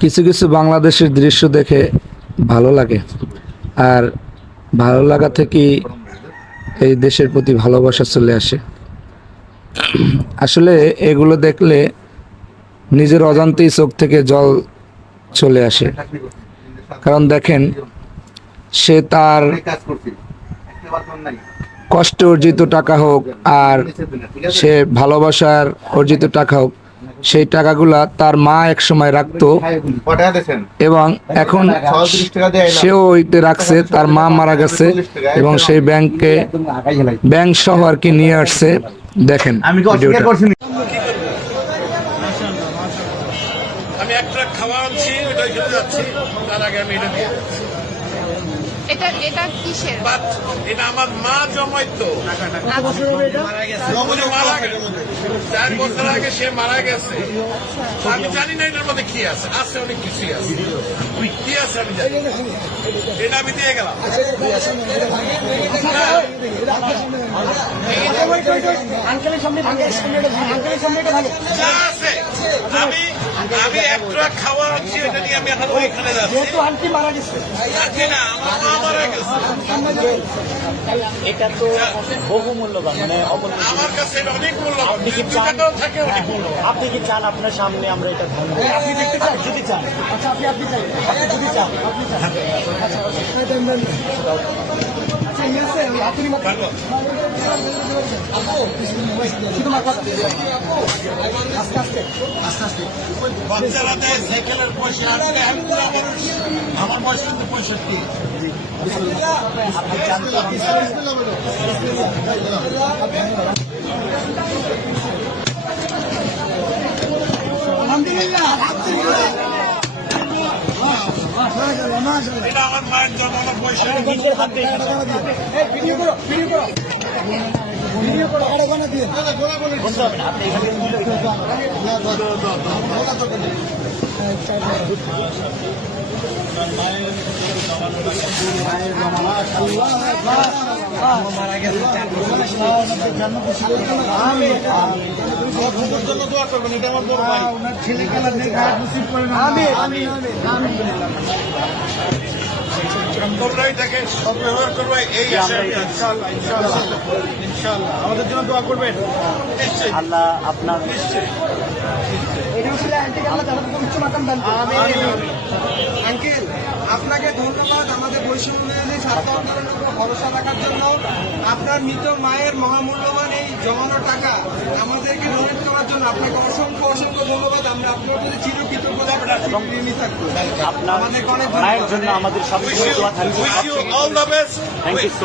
কিছু কিছু বাংলাদেশের দৃশ্য দেখে ভালো লাগে। আর ভালো লাগা থেকেই এই দেশের প্রতি ভালোবাসা চলে আসে। আসলে এগুলো দেখলে নিজের অজান্তেই চোখ থেকে জল চলে আসে। কারণ দেখেন, সে তার কষ্ট অর্জিত টাকা হোক আর সে ভালোবাসার অর্জিত টাকা হোক সেই টাকাগুলা তার মা এক সময় রাখতো এবং এখন। সেও ওইতে রাখছে তার মা মারা গেছে এবং সেই ব্যাংকে ব্যাংক সহ আর কি নিয়ে আসছে। দেখেন আমি একটা খাওয়া আনছি ওটা খেতে যাচ্ছি। তার আগে আমি এটা। এটা এটা কিসের? এটা আমার মা জমাইতো। মারা গেছে। চার বছর আগে সে মারা গেছে। আমি জানি না এটার মধ্যে কি আছে। আছে অনেক কিছুই আছে। কি আছে আমি জানি এটা আমি দিয়ে গেলাম। আছে আমি আমি একটা খাওয়া আনছি এটা নিয়ে আমি এখন ওইখানে যাচ্ছি। আনছি না আমার মা মারা গেছে। এটা তো বহু মূল্যবান মানে অমূল্য আমার কাছে অনেক মূল্যবান। আপনি কি চান? থাকে অনেক মূল্যবান। আপনি কি চান আপনার সামনে আমরা এটা ধারণ করি? আপনি দেখতে চান? যদি চান। আচ্ছা আপনি আপনি যদি চান আপনি চান। আচ্ছা আচ্ছা। আচ্ছা, আছে, আপনি বাচ্চারা দেয় সাইকেলের পয়সা আর দেয় আমি বুড়া মানুষ আমার বয়স কিন্তু পঁয়ষট্টি আপনি চান তো আপনি এটা আমার মায়ের জন্মানোর পয়সা নিজের হাতে বলতে হবে না আপনি এখান থেকে নিলে তোমরা এটাকে সদ্ব্যবহার করবে এই আমাদের জন্য দোয়া করবেন। নিশ্চয়ই। আল্লাহ আপনার আঙ্কেল আপনাকে ধন্যবাদ। আমাদের বৈষম্য বিরোধী ছাত্র আন্দোলনের উপর ভরসা রাখার জন্য আপনার মৃত মায়ের মহামূল্যবান এই জমানো টাকা আমাদেরকে ডোনেট করার জন্য আপনাকে অসংখ্য অসংখ্য ধন্যবাদ। আমরা আপনার প্রতি much.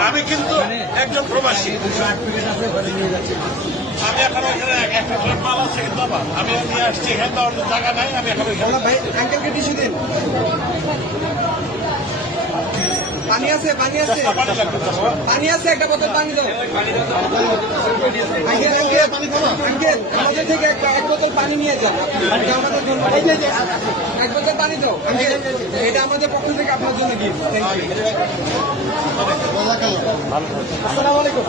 আমি কিন্তু একজন প্রবাসী। আমি এখন এক- একটা মাল আছে কিন্তু আমার আমি নিয়ে আসছি এখানে অন্য জায়গা নাই আমি এখন ভাই আঙ্কেলকে টিস্যু দিন। পানি আছে পানি আছে। পানি আছে, একটা বোতল পানি দাও। আঙ্কেল আমাদের থেকে এক বোতল পানি নিয়ে যান আমাদের এক বোতল পানি দাও, আঙ্কেল। এটা আমাদের পক্ষ থেকে আপনার জন্য গিফট থ্যাংক ইউ আসসালামু আলাইকুম।